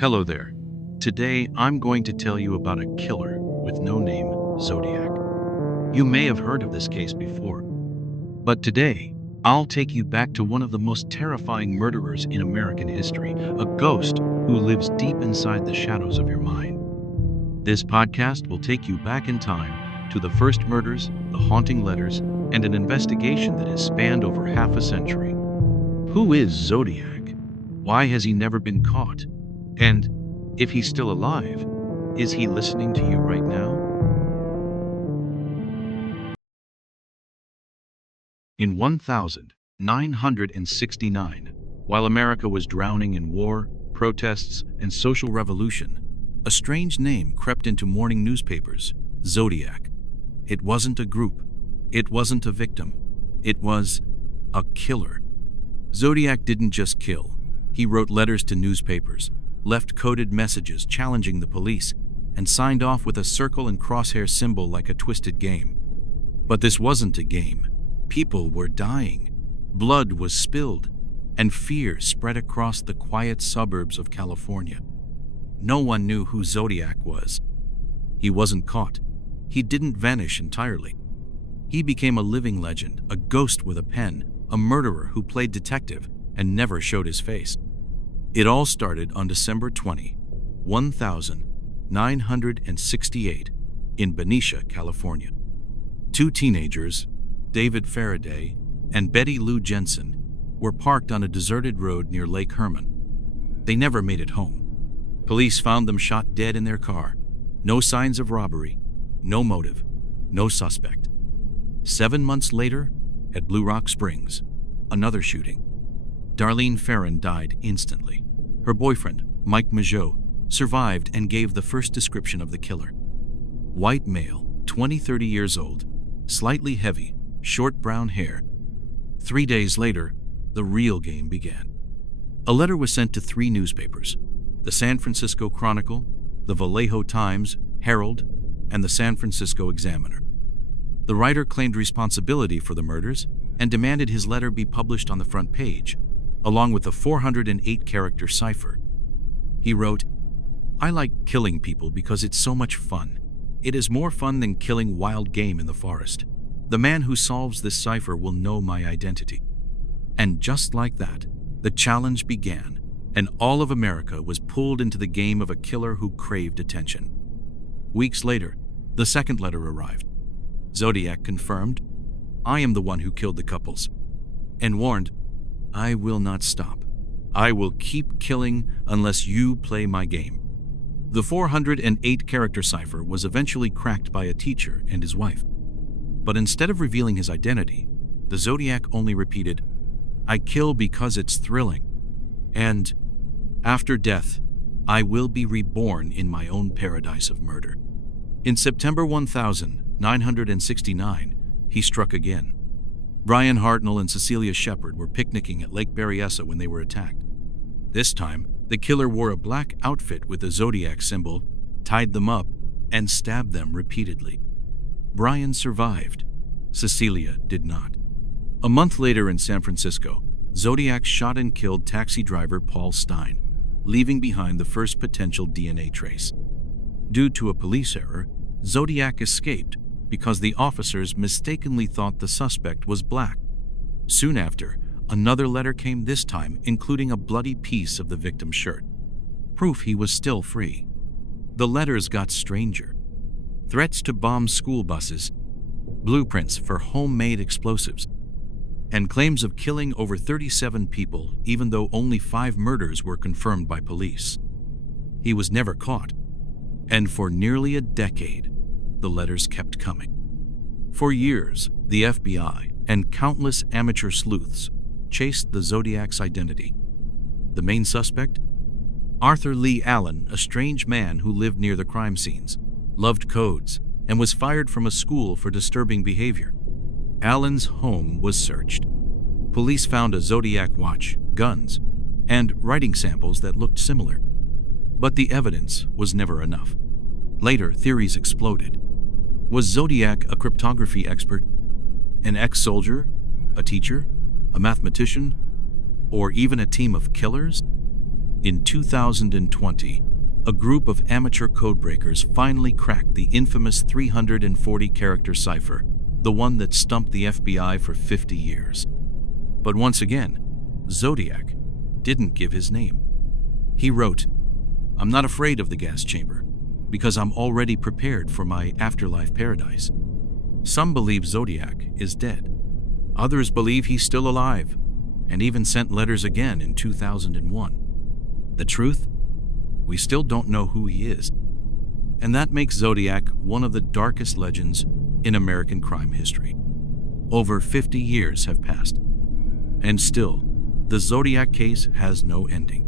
Hello there. Today I'm going to tell you about a killer with no name, Zodiac. You may have heard of this case before, but today I'll take you back to one of the most terrifying murderers in American history, a ghost who lives deep inside the shadows of your mind. This podcast will take you back in time to the first murders, the haunting letters, and an investigation that has spanned over half a century. Who is Zodiac? Why has he never been caught? And if he's still alive, is he listening to you right now? In 1969, while America was drowning in war, protests, and social revolution, a strange name crept into morning newspapers: Zodiac. It wasn't a group. It wasn't a victim. It was a killer. Zodiac didn't just kill. He wrote letters to newspapers, left coded messages challenging the police, and signed off with a circle and crosshair symbol like a twisted game. But this wasn't a game. People were dying. Blood was spilled, and fear spread across the quiet suburbs of California. No one knew who Zodiac was. He wasn't caught. He didn't vanish entirely. He became a living legend, a ghost with a pen, a murderer who played detective and never showed his face. It all started on December 20, 1968, in Benicia, California. Two teenagers, David Faraday and Betty Lou Jensen, were parked on a deserted road near Lake Herman. They never made it home. Police found them shot dead in their car. No signs of robbery, no motive, no suspect. 7 months later, at Blue Rock Springs, another shooting. Darlene Ferrin died instantly. Her boyfriend, Mike Mageau, survived and gave the first description of the killer. White male, 20-30 years old, slightly heavy, short brown hair. 3 days later, the real game began. A letter was sent to 3 newspapers: the San Francisco Chronicle, the Vallejo Times, Herald, and the San Francisco Examiner. The writer claimed responsibility for the murders and demanded his letter be published on the front page, along with a 408-character cipher. He wrote, "I like killing people because it's so much fun. It is more fun than killing wild game in the forest. The man who solves this cipher will know my identity." And just like that, the challenge began, and all of America was pulled into the game of a killer who craved attention. Weeks later, the second letter arrived. Zodiac confirmed, "I am the one who killed the couples," and warned, "I will not stop. I will keep killing unless you play my game." The 408-character cipher was eventually cracked by a teacher and his wife. But instead of revealing his identity, the Zodiac only repeated, "I kill because it's thrilling. And after death, I will be reborn in my own paradise of murder." In September 1969, he struck again. Brian Hartnell and Cecilia Shepard were picnicking at Lake Berryessa when they were attacked. This time, the killer wore a black outfit with the Zodiac symbol, tied them up, and stabbed them repeatedly. Brian survived. Cecilia did not. A month later in San Francisco, Zodiac shot and killed taxi driver Paul Stein, leaving behind the first potential DNA trace. Due to a police error, Zodiac escaped because the officers mistakenly thought the suspect was black. Soon after, another letter came, this time including a bloody piece of the victim's shirt. Proof he was still free. The letters got stranger. Threats to bomb school buses, blueprints for homemade explosives, and claims of killing over 37 people, even though only 5 murders were confirmed by police. He was never caught, and for nearly a decade, the letters kept coming. For years, the FBI and countless amateur sleuths chased the Zodiac's identity. The main suspect? Arthur Lee Allen, a strange man who lived near the crime scenes, loved codes, and was fired from a school for disturbing behavior. Allen's home was searched. Police found a Zodiac watch, guns, and writing samples that looked similar. But the evidence was never enough. Later, theories exploded. Was Zodiac a cryptography expert? An ex-soldier? A teacher? A mathematician? Or even a team of killers? In 2020, a group of amateur codebreakers finally cracked the infamous 340-character cipher, the one that stumped the FBI for 50 years. But once again, Zodiac didn't give his name. He wrote, "I'm not afraid of the gas chamber, because I'm already prepared for my afterlife paradise." Some believe Zodiac is dead. Others believe he's still alive, and even sent letters again in 2001. The truth? We still don't know who he is. And that makes Zodiac one of the darkest legends in American crime history. Over 50 years have passed, and still, the Zodiac case has no ending.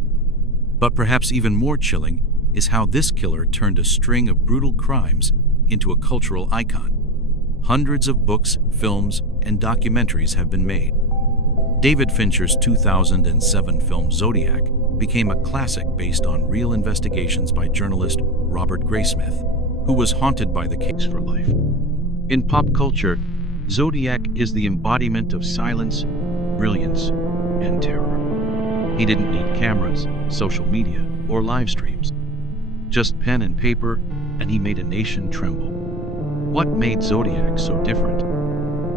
But perhaps even more chilling is how this killer turned a string of brutal crimes into a cultural icon. Hundreds of books, films, and documentaries have been made. David Fincher's 2007 film Zodiac became a classic based on real investigations by journalist Robert Graysmith, who was haunted by the case for life. In pop culture, Zodiac is the embodiment of silence, brilliance, and terror. He didn't need cameras, social media, or live streams. Just pen and paper, and he made a nation tremble. What made Zodiac so different?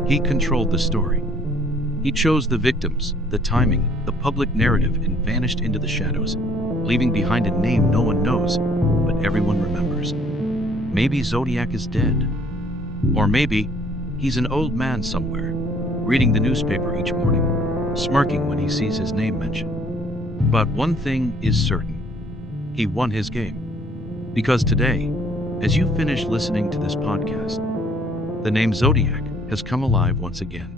He controlled the story. He chose the victims, the timing, the public narrative, and vanished into the shadows, leaving behind a name no one knows, but everyone remembers. Maybe Zodiac is dead. Or maybe he's an old man somewhere, reading the newspaper each morning, smirking when he sees his name mentioned. But one thing is certain. He won his game. Because today, as you finish listening to this podcast, the name Zodiac has come alive once again.